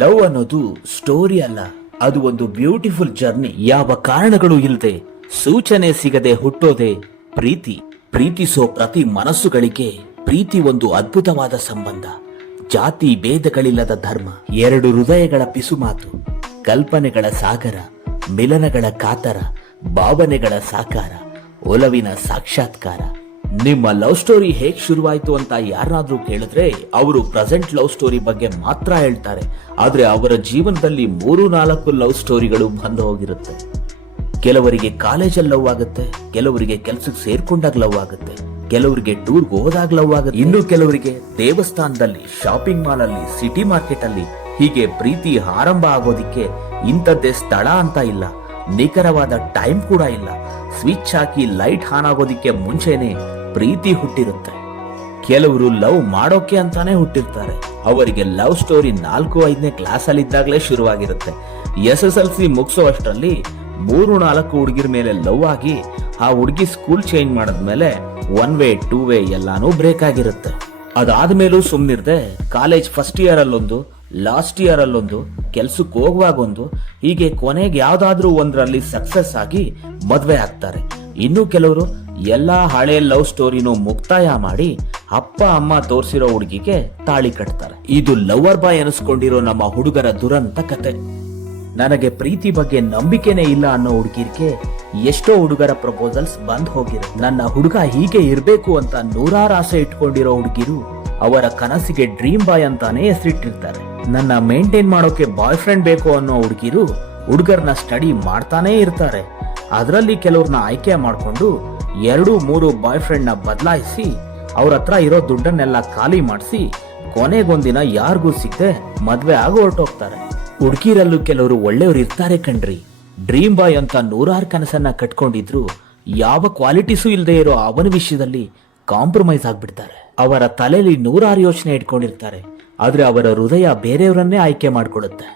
Love ಅನ್ನೋದು story ಅಲ್ಲ, ಅದು ಒಂದು ಬ್ಯೂಟಿಫುಲ್ ಜರ್ನಿ. ಯಾವ ಕಾರಣಗಳು ಇಲ್ಲದೆ, ಸೂಚನೆ ಸಿಗದೆ ಹುಟ್ಟೋದೆ ಪ್ರೀತಿ. ಪ್ರೀತಿಸೋ ಪ್ರತಿ ಮನಸ್ಸುಗಳಿಗೆ ಪ್ರೀತಿ ಒಂದು ಅದ್ಭುತವಾದ ಸಂಬಂಧ. ಜಾತಿ ಭೇದಗಳಿಲ್ಲದ ಧರ್ಮ, ಎರಡು ಹೃದಯಗಳ ಪಿಸುಮಾತು, ಕಲ್ಪನೆಗಳ ಸಾಗರ, ಮಿಲನಗಳ ಕಾತರ, ಭಾವನೆಗಳ ಸಾಕಾರ, ಒಲವಿನ ಸಾಕ್ಷಾತ್ಕಾರ. ನಿಮ್ಮ ಲವ್ ಸ್ಟೋರಿ ಹೇಗ್ ಶುರುವಾಯ್ತು ಅಂತ ಯಾರಾದ್ರೂ ಕೇಳಿದ್ರೆ ಅವರು ಪ್ರೆಸೆಂಟ್ ಲವ್ ಸ್ಟೋರಿ ಬಗ್ಗೆ ಮಾತ್ರ ಹೇಳ್ತಾರೆ. ಆದ್ರೆ ಅವರ ಜೀವನದಲ್ಲಿ 3-4 ಲವ್ ಸ್ಟೋರಿಗಳು ಬಂದು ಹೋಗಿರುತ್ತೆ. ಕೆಲವರಿಗೆ ಕಾಲೇಜಲ್ಲಿ ಲವ್ ಆಗುತ್ತೆ, ಕೆಲವರಿಗೆ ಕೆಲ್ಸಕ್ಕೆ ಸೇರ್ಕೊಂಡಾಗ ಲವ್ ಆಗುತ್ತೆ, ಕೆಲವರಿಗೆ ಟೂರ್ಗೆ ಹೋದಾಗ ಲವ್ ಆಗುತ್ತೆ, ಇನ್ನು ಕೆಲವರಿಗೆ ದೇವಸ್ಥಾನದಲ್ಲಿ, ಶಾಪಿಂಗ್ ಮಾಲ್ ಅಲ್ಲಿ, ಸಿಟಿ ಮಾರ್ಕೆಟ್ ಅಲ್ಲಿ. ಹೀಗೆ ಪ್ರೀತಿ ಆರಂಭ ಆಗೋದಿಕ್ಕೆ ಇಂಥದ್ದೇ ಸ್ಥಳ ಅಂತ ಇಲ್ಲ, ನಿಖರವಾದ ಟೈಮ್ ಕೂಡ ಇಲ್ಲ. ಸ್ವಿಚ್ ಹಾಕಿ ಲೈಟ್ ಆನ್ ಆಗೋದಿಕ್ಕೆ ಮುಂಚೆನೆ ಪ್ರೀತಿ ಹುಟ್ಟಿರುತ್ತೆ. ಕೆಲವರು ಲವ್ ಮಾಡೋಕೆ ಅಂತಾನೆ ಹುಟ್ಟಿರ್ತಾರೆ. ಅವರಿಗೆ ಲವ್ ಸ್ಟೋರಿ 4-5ನೇ ಕ್ಲಾಸ್ ಅಲ್ಲಿ ಇದ್ದಾಗಲೇ ಶುರುವಾಗಿರುತ್ತೆ. SSLC ಮುಗಿಸೋ ಅಷ್ಟರಲ್ಲಿ 3-4 ಹುಡುಗಿರ ಮೇಲೆ ಲವ್ ಆಗಿ ಆ ಹುಡುಗಿ ಸ್ಕೂಲ್ ಚೇಂಜ್ ಮಾಡಿದ್ಮೇಲೆ 1 ವೇ 2 ವೇ ಎಲ್ಲಾನು ಬ್ರೇಕ್ ಆಗಿರುತ್ತೆ. ಅದಾದ್ಮೇಲೂ ಸುಮ್ನಿರ್ದೆ ಕಾಲೇಜ್ ಫಸ್ಟ್ ಇಯರ್ ಅಲ್ಲೊಂದು, ಲಾಸ್ಟ್ ಇಯರ್ ಅಲ್ಲೊಂದು, ಕೆಲ್ಸಕ್ಕೆ ಹೋಗುವಾಗೊಂದು, ಹೀಗೆ ಕೊನೆಗೆ ಯಾವ್ದಾದ್ರೂ ಒಂದ್ರಲ್ಲಿ ಸಕ್ಸಸ್ ಆಗಿ ಮದ್ವೆ ಆಗ್ತಾರೆ. ಇನ್ನು ಕೆಲವರು ಎಲ್ಲಾ ಹಳೆ ಲವ್ ಸ್ಟೋರಿನೂ ಮುಕ್ತಾಯ ಮಾಡಿ ಅಪ್ಪ ಅಮ್ಮ ತೋರ್ಸಿರೋ ಹುಡುಗಿಗೆ ತಾಳಿ ಕಟ್ತಾರೆ. ಇದು ಲವರ್ ಬಾಯ್ ಅನಿಸ್ಕೊಂಡಿರೋ ನಮ್ಮ ಹುಡುಗರ ದುರಂತ ಕತೆ. ನನಗೆ ಪ್ರೀತಿ ಬಗ್ಗೆ ನಂಬಿಕೆನೇ ಇಲ್ಲ ಅನ್ನೋ ಹುಡುಗಿರ್ಗೆ ಎಷ್ಟೋ ಹುಡುಗರ ಪ್ರಪೋಸಲ್ಸ್ ಬಂದ್ ಹೋಗಿರುತ್ತೆ. ನನ್ನ ಹುಡುಗ ಹೀಗೆ ಇರ್ಬೇಕು ಅಂತ 100 ಆಸೆ ಇಟ್ಕೊಂಡಿರೋ ಹುಡುಗಿರು ಅವರ ಕನಸಿಗೆ ಡ್ರೀಮ್ ಬಾಯ್ ಅಂತಾನೆ ಹೆಸರಿಟ್ಟಿರ್ತಾರೆ. ನನ್ನ ಮೇಂಟೈನ್ ಮಾಡೋಕೆ ಬಾಯ್ ಫ್ರೆಂಡ್ ಬೇಕು ಅನ್ನೋ ಹುಡುಗಿರು ಹುಡುಗರನ್ನ ಸ್ಟಡಿ ಮಾಡ್ತಾನೆ ಇರ್ತಾರೆ. ಅದರಲ್ಲಿ ಕೆಲವ್ರನ್ನ ಆಯ್ಕೆ ಮಾಡ್ಕೊಂಡು 2-3 ಬಾಯ್ ಫ್ರೆಂಡ್ ನ ಬದಲಾಯಿಸಿ ಅವ್ರ ಹತ್ರ ಇರೋ ದುಡ್ಡನ್ನೆಲ್ಲ ಖಾಲಿ ಮಾಡಿಸಿ ಕೊನೆಗೊಂದಿನ ಯಾರಿಗೂ ಸಿಗದೆ ಮದ್ವೆ ಆಗಿ ಹೊರಟೋಗ್ತಾರೆ. ಹುಡುಗಿರಲ್ಲೂ ಕೆಲವರು ಒಳ್ಳೆಯವ್ರು ಇರ್ತಾರೆ ಕಣ್ರಿ. ಡ್ರೀಮ್ ಬಾಯ್ ಅಂತ 100 ಕನಸನ್ನ ಕಟ್ಕೊಂಡಿದ್ರು ಯಾವ ಕ್ವಾಲಿಟೀಸು ಇಲ್ಲದೆ ಇರೋ ಅವನ ವಿಷಯದಲ್ಲಿ ಕಾಂಪ್ರಮೈಸ್ ಆಗ್ಬಿಡ್ತಾರೆ. ಅವರ ತಲೆಯಲ್ಲಿ 100 ಯೋಚನೆ ಇಟ್ಕೊಂಡಿರ್ತಾರೆ, ಆದ್ರೆ ಅವರ ಹೃದಯ ಬೇರೆಯವರನ್ನೇ ಆಯ್ಕೆ ಮಾಡ್ಕೊಳ್ಳುತ್ತೆ.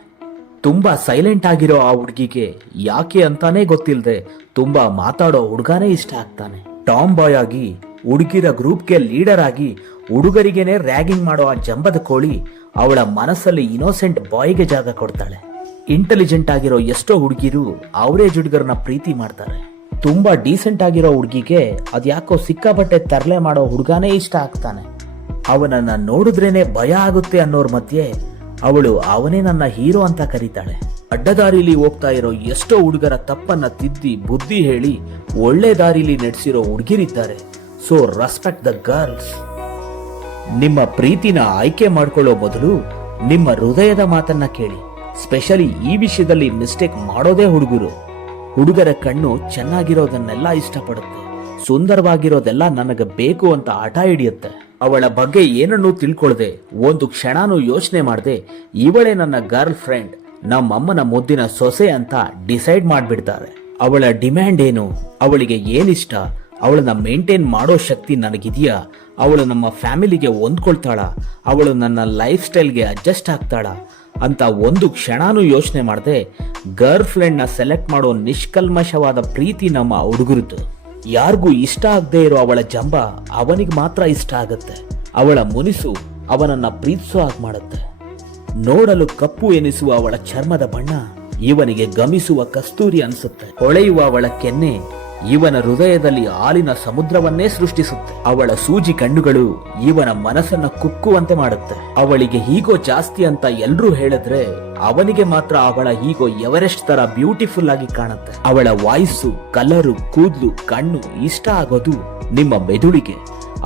ತುಂಬಾ ಸೈಲೆಂಟ್ ಆಗಿರೋ ಆ ಹುಡುಗಿಗೆ ಯಾಕೆ ಅಂತಾನೆ ಗೊತ್ತಿಲ್ಲದೆ ತುಂಬಾ ಮಾತಾಡೋ ಹುಡುಗನೇ ಇಷ್ಟ ಆಗ್ತಾನೆ. ಟಾಮ್ ಬಾಯ್ ಆಗಿ ಹುಡುಗಿರ ಗ್ರೂಪ್ಗೆ ಲೀಡರ್ ಆಗಿ ಹುಡುಗರಿಗೇನೆ ರ್ಯಾಗಿಂಗ್ ಮಾಡೋ ಆ ಜಂಬದ ಕೋಳಿ ಅವಳ ಮನಸ್ಸಲ್ಲಿ ಇನೋಸೆಂಟ್ ಬಾಯ್ಗೆ ಜಾಗ ಕೊಡ್ತಾಳೆ. ಇಂಟೆಲಿಜೆಂಟ್ ಆಗಿರೋ ಎಷ್ಟೋ ಹುಡುಗಿರು ಅವರೇಜ್ ಹುಡುಗರನ್ನ ಪ್ರೀತಿ ಮಾಡ್ತಾರೆ. ತುಂಬಾ ಡೀಸೆಂಟ್ ಆಗಿರೋ ಹುಡುಗಿಗೆ ಅದ್ಯಾಕೋ ಸಿಕ್ಕಾಪಟ್ಟೆ ತರಲೆ ಮಾಡೋ ಹುಡುಗನೇ ಇಷ್ಟ ಆಗ್ತಾನೆ. ಅವನನ್ನ ನೋಡಿದ್ರೇನೆ ಭಯ ಆಗುತ್ತೆ ಅನ್ನೋರ್ ಮಧ್ಯೆ ಅವಳು ಅವನೇ ನನ್ನ ಹೀರೋ ಅಂತ ಕರೀತಾಳೆ. ಅಡ್ಡದಾರಿಲಿ ಹೋಗ್ತಾ ಇರೋ ಎಷ್ಟೋ ಹುಡುಗರ ತಪ್ಪನ್ನ ತಿದ್ದಿ ಬುದ್ಧಿ ಹೇಳಿ ಒಳ್ಳೆ ದಾರಿಲಿ ನಡೆಸಿರೋ ಹುಡುಗಿರಿದ್ದಾರೆ. So respect the girls. ನಿಮ್ಮ ಪ್ರೀತಿನ ಆಯ್ಕೆ ಮಾಡ್ಕೊಳ್ಳೋ ಮೊದಲು ನಿಮ್ಮ ಹೃದಯದ ಮಾತನ್ನ ಕೇಳಿ. ಸ್ಪೆಷಲಿ ಈ ವಿಷಯದಲ್ಲಿ ಮಿಸ್ಟೇಕ್ ಮಾಡೋದೇ ಹುಡುಗರು. ಹುಡುಗರ ಕಣ್ಣು ಚೆನ್ನಾಗಿರೋದನ್ನೆಲ್ಲ ಇಷ್ಟಪಡುತ್ತೆ, ಸುಂದರವಾಗಿರೋದೆಲ್ಲ ನನಗೆ ಬೇಕು ಅಂತ ಹಠ ಹಿಡಿಯುತ್ತೆ. ಅವಳ ಬಗ್ಗೆ ಏನನ್ನೂ ತಿಳ್ಕೊಳ್ದೆ, ಒಂದು ಕ್ಷಣನೂ ಯೋಚನೆ ಮಾಡದೆ ಇವಳೇ ನನ್ನ ಗರ್ಲ್ ಫ್ರೆಂಡ್, ನಮ್ಮಮ್ಮನ ಮುದ್ದಿನ ಸೊಸೆ ಅಂತ ಡಿಸೈಡ್ ಮಾಡ್ಬಿಡ್ತಾರೆ. ಅವಳ ಡಿಮ್ಯಾಂಡ್ ಏನು, ಅವಳಿಗೆ ಏನಿಷ್ಟ, ಅವಳನ್ನ ಮೇಂಟೈನ್ ಮಾಡೋ ಶಕ್ತಿ ನನಗಿದೆಯಾ, ಅವಳು ನಮ್ಮ ಫ್ಯಾಮಿಲಿಗೆ ಹೊಂದ್ಕೊಳ್ತಾಳ, ಅವಳು ನನ್ನ ಲೈಫ್ ಸ್ಟೈಲ್ಗೆ ಅಡ್ಜಸ್ಟ್ ಆಗ್ತಾಳ ಅಂತ ಒಂದು ಕ್ಷಣನೂ ಯೋಚನೆ ಮಾಡದೆ ಗರ್ಲ್ ಫ್ರೆಂಡ್ ನ ಸೆಲೆಕ್ಟ್ ಮಾಡೋ ನಿಷ್ಕಲ್ಮಶವಾದ ಪ್ರೀತಿ ನಮ್ಮ ಹುಡುಗರದ್ದು. ಯಾರಿಗೂ ಇಷ್ಟ ಆಗದೆ ಇರೋ ಅವಳ ಜಂಬ ಅವನಿಗೆ ಮಾತ್ರ ಇಷ್ಟ ಆಗತ್ತೆ. ಅವಳ ಮುನಿಸು ಅವನನ್ನ ಪ್ರೀತಿಸೋ ಹಾಗೆ ಮಾಡುತ್ತೆ. ನೋಡಲು ಕಪ್ಪು ಎನಿಸುವ ಅವಳ ಚರ್ಮದ ಬಣ್ಣ ಇವನಿಗೆ ಗಮಿಸುವ ಕಸ್ತೂರಿ ಅನಿಸುತ್ತೆ. ಹೊಳೆಯುವ ಅವಳ ಕೆನ್ನೆ ಇವನ ಹೃದಯದಲ್ಲಿ ಹಾಲಿನ ಸಮುದ್ರವನ್ನೇ ಸೃಷ್ಟಿಸುತ್ತೆ. ಅವಳ ಸೂಜಿ ಕಣ್ಣುಗಳು ಇವನ ಮನಸ್ಸನ್ನ ಕುಕ್ಕುವಂತೆ ಮಾಡುತ್ತೆ. ಅವಳಿಗೆ ಹೀಗೋ ಜಾಸ್ತಿ ಅಂತ ಎಲ್ರೂ ಹೇಳಿದ್ರೆ ಅವನಿಗೆ ಮಾತ್ರ ಅವಳ ಹೀಗೋ ಎವರೆಸ್ಟ್ ತರ ಬ್ಯೂಟಿಫುಲ್ ಆಗಿ ಕಾಣುತ್ತೆ. ಅವಳ ವಾಯ್ಸು, ಕಲರು, ಕೂದಲು, ಕಣ್ಣು ಇಷ್ಟ ಆಗೋದು ನಿಮ್ಮ ಮೆದುಳಿಗೆ,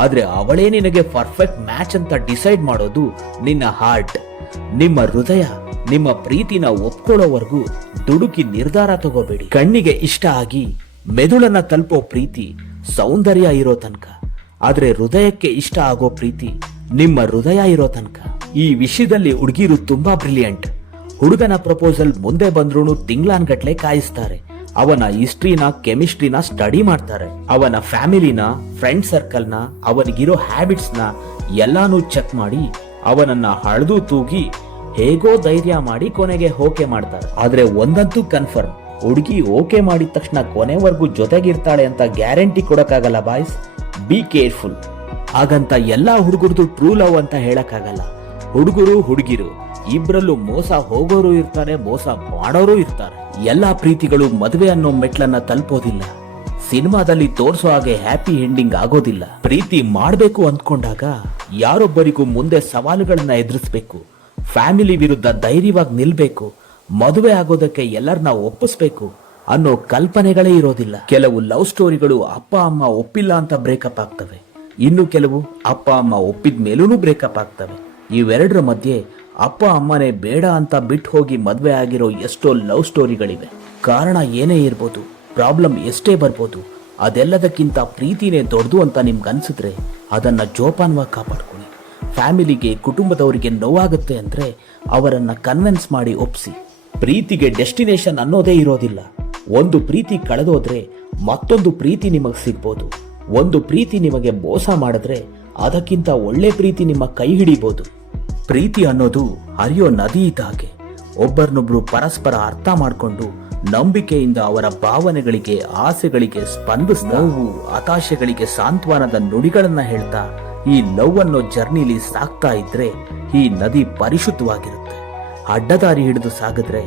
ಆದ್ರೆ ಅವಳೇ ನಿನಗೆ ಪರ್ಫೆಕ್ಟ್ ಮ್ಯಾಚ್ ಅಂತ ಡಿಸೈಡ್ ಮಾಡೋದು ನಿನ್ನ ಹಾರ್ಟ್. ನಿಮ್ಮ ಹೃದಯ ನಿಮ್ಮ ಪ್ರೀತಿನ ಒಪ್ಕೊಳ್ಳೋವರೆಗೂ ದುಡುಕಿ ನಿರ್ಧಾರ ತಗೋಬೇಡಿ. ಕಣ್ಣಿಗೆ ಇಷ್ಟ ಆಗಿ ಮೆದುಳನ್ನ ತಲುಪೋ ಪ್ರೀತಿ ಸೌಂದರ್ಯ ಇರೋ ತನಕ, ಆದ್ರೆ ಹೃದಯಕ್ಕೆ ಇಷ್ಟ ಆಗೋ ಪ್ರೀತಿ ನಿಮ್ಮ ಹೃದಯ ಇರೋ ತನಕ. ಈ ವಿಷಯದಲ್ಲಿ ಹುಡುಗಿರು ತುಂಬಾ ಬ್ರಿಲಿಯಂಟ್. ಹುಡುಗನ ಪ್ರಪೋಸಲ್ ಮುಂದೆ ಬಂದ್ರೂ ತಿಂಗಳಾನ್ಗಟ್ಲೆ ಕಾಯಿಸ್ತಾರೆ. ಅವನ ಹಿಸ್ಟ್ರಿನ, ಕೆಮಿಸ್ಟ್ರಿನ ಸ್ಟಡಿ ಮಾಡ್ತಾರೆ. ಅವನ ಫ್ಯಾಮಿಲಿನ, ಫ್ರೆಂಡ್ ಸರ್ಕಲ್ನ, ಅವನಿಗಿರೋ ಹ್ಯಾಬಿಟ್ಸ್ ನ ಎಲ್ಲಾನು ಚೆಕ್ ಮಾಡಿ ಅವನನ್ನ ಹಳದು ತೂಗಿ ಹೇಗೋ ಧೈರ್ಯ ಮಾಡಿ ಕೊನೆಗೆ ಓಕೆ ಮಾಡ್ತಾರೆ. ಆದ್ರೆ ಒಂದಂತೂ ಕನ್ಫರ್ಮ್, ಹುಡುಗಿ ಓಕೆ ಮಾಡಿದ ತಕ್ಷಣ ಕೊನೆವರೆಗೂ ಜೊತೆಗಿರ್ತಾಳೆ ಅಂತ ಗ್ಯಾರಂಟಿ ಕೊಡಕ್ಕಾಗಲ್ಲ ಬಾಯ್ಸ್. Be careful. ಹಾಗಂತ ಎಲ್ಲಾ ಹುಡುಗರದು ಟ್ರೂ ಲವ್ ಅಂತ ಹೇಳಕ್ಕಾಗಲ್ಲ. ಹುಡುಗರು ಹುಡುಗಿರು ಇಬ್ರಲ್ಲೂ ಮೋಸ ಹೋಗೋರು ಇರ್ತಾರೆ, ಮೋಸ ಮಾಡೋರು ಇರ್ತಾರೆ. ಎಲ್ಲಾ ಪ್ರೀತಿಗಳು ಮದುವೆ ಅನ್ನೋ ಮೆಟ್ಲನ್ನ ತಲುಪೋದಿಲ್ಲ. ಸಿನಿಮಾದಲ್ಲಿ ತೋರ್ಸೋ ಹಾಗೆ ಹ್ಯಾಪಿ ಎಂಡಿಂಗ್ ಆಗೋದಿಲ್ಲ. ಪ್ರೀತಿ ಮಾಡ್ಬೇಕು ಅಂದ್ಕೊಂಡಾಗ ಯಾರೊಬ್ಬರಿಗೂ ಮುಂದೆ ಸವಾಲುಗಳನ್ನ ಎದುರಿಸ್ಬೇಕು, ಫ್ಯಾಮಿಲಿ ವಿರುದ್ಧ ಧೈರ್ಯವಾಗಿ ನಿಲ್ಬೇಕು, ಮದುವೆ ಆಗೋದಕ್ಕೆ ಎಲ್ಲರನ್ನ ಒಪ್ಪಿಸ್ಬೇಕು ಅನ್ನೋ ಕಲ್ಪನೆಗಳೇ ಇರೋದಿಲ್ಲ. ಕೆಲವು ಲವ್ ಸ್ಟೋರಿಗಳು ಅಪ್ಪ ಅಮ್ಮ ಒಪ್ಪಿಲ್ಲ ಅಂತ ಬ್ರೇಕಪ್ ಆಗ್ತವೆ, ಇನ್ನು ಕೆಲವು ಅಪ್ಪ ಅಮ್ಮ ಒಪ್ಪಿದ ಮೇಲೂ ಬ್ರೇಕಪ್ ಆಗ್ತವೆ. ಇವೆರಡರ ಮಧ್ಯೆ ಅಪ್ಪ ಅಮ್ಮನೇ ಬೇಡ ಅಂತ ಬಿಟ್ಟು ಹೋಗಿ ಮದುವೆ ಆಗಿರೋ ಎಷ್ಟೋ ಲವ್ ಸ್ಟೋರಿಗಳಿವೆ. ಕಾರಣ ಏನೇ ಇರ್ಬೋದು, ಪ್ರಾಬ್ಲಮ್ ಎಷ್ಟೇ ಬರ್ಬೋದು, ಅದೆಲ್ಲದಕ್ಕಿಂತ ಪ್ರೀತಿನೇ ದೊಡ್ಡದು ಅಂತ ನಿಮ್ಗನ್ಸಿದ್ರೆ ಅದನ್ನ ಜೋಪಾನವಾಗಿ ಕಾಪಾಡ್ಕೊಳ್ಳಿ. ಫ್ಯಾಮಿಲಿಗೆ, ಕುಟುಂಬದವರಿಗೆ ನೋವಾಗುತ್ತೆ ಅಂದ್ರೆ ಅವರನ್ನ ಕನ್ವಿನ್ಸ್ ಮಾಡಿ ಒಪ್ಸಿ. ಪ್ರೀತಿಗೆ ಡೆಸ್ಟಿನೇಷನ್ ಅನ್ನೋದೇ ಇರೋದಿಲ್ಲ. ಒಂದು ಪ್ರೀತಿ ಕಳೆದೋದ್ರೆ ಮತ್ತೊಂದು ಪ್ರೀತಿ ನಿಮಗೆ ಸಿಗ್ಬೋದು. ಒಂದು ಪ್ರೀತಿ ನಿಮಗೆ ಮೋಸ ಮಾಡಿದ್ರೆ ಅದಕ್ಕಿಂತ ಒಳ್ಳೆ ಪ್ರೀತಿ ನಿಮ್ಮ ಕೈ ಹಿಡಿಬಹುದು. ಪ್ರೀತಿ ಅನ್ನೋದು ಹರಿಯೋ ನದಿ ಇದ್ದ ಹಾಗೆ. ಒಬ್ಬರನ್ನೊಬ್ರು ಪರಸ್ಪರ ಅರ್ಥ ಮಾಡಿಕೊಂಡು ನಂಬಿಕೆಯಿಂದ ಅವರ ಭಾವನೆಗಳಿಗೆ, ಆಸೆಗಳಿಗೆ ಸ್ಪಂದಿಸ್ತಾ, ನೋವು, ಹತಾಶೆಗಳಿಗೆ ಸಾಂತ್ವನದ ನುಡಿಗಳನ್ನ ಹೇಳ್ತಾ ಈ ಲವ್ ಅನ್ನೋ ಜರ್ನಿಲಿ ಸಾಕ್ತಾ ಇದ್ರೆ ಈ ನದಿ ಪರಿಶುದ್ಧವಾಗಿರುತ್ತೆ. ಅಡ್ಡದಾರಿ ಹಿಡಿದು ಸಾಗಿದ್ರೆ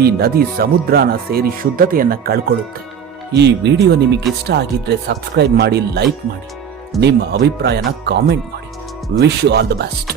ಈ ನದಿ ಸಮುದ್ರನ ಸೇರಿ ಶುದ್ಧತೆಯನ್ನ ಕಳ್ಕೊಳ್ಳುತ್ತೆ. ಈ ವಿಡಿಯೋ ನಿಮಗೆ ಇಷ್ಟ ಆಗಿದ್ರೆ ಸಬ್ಸ್ಕ್ರೈಬ್ ಮಾಡಿ, ಲೈಕ್ ಮಾಡಿ, ನಿಮ್ಮ ಅಭಿಪ್ರಾಯನ ಕಾಮೆಂಟ್ ಮಾಡಿ. Wish you all the best.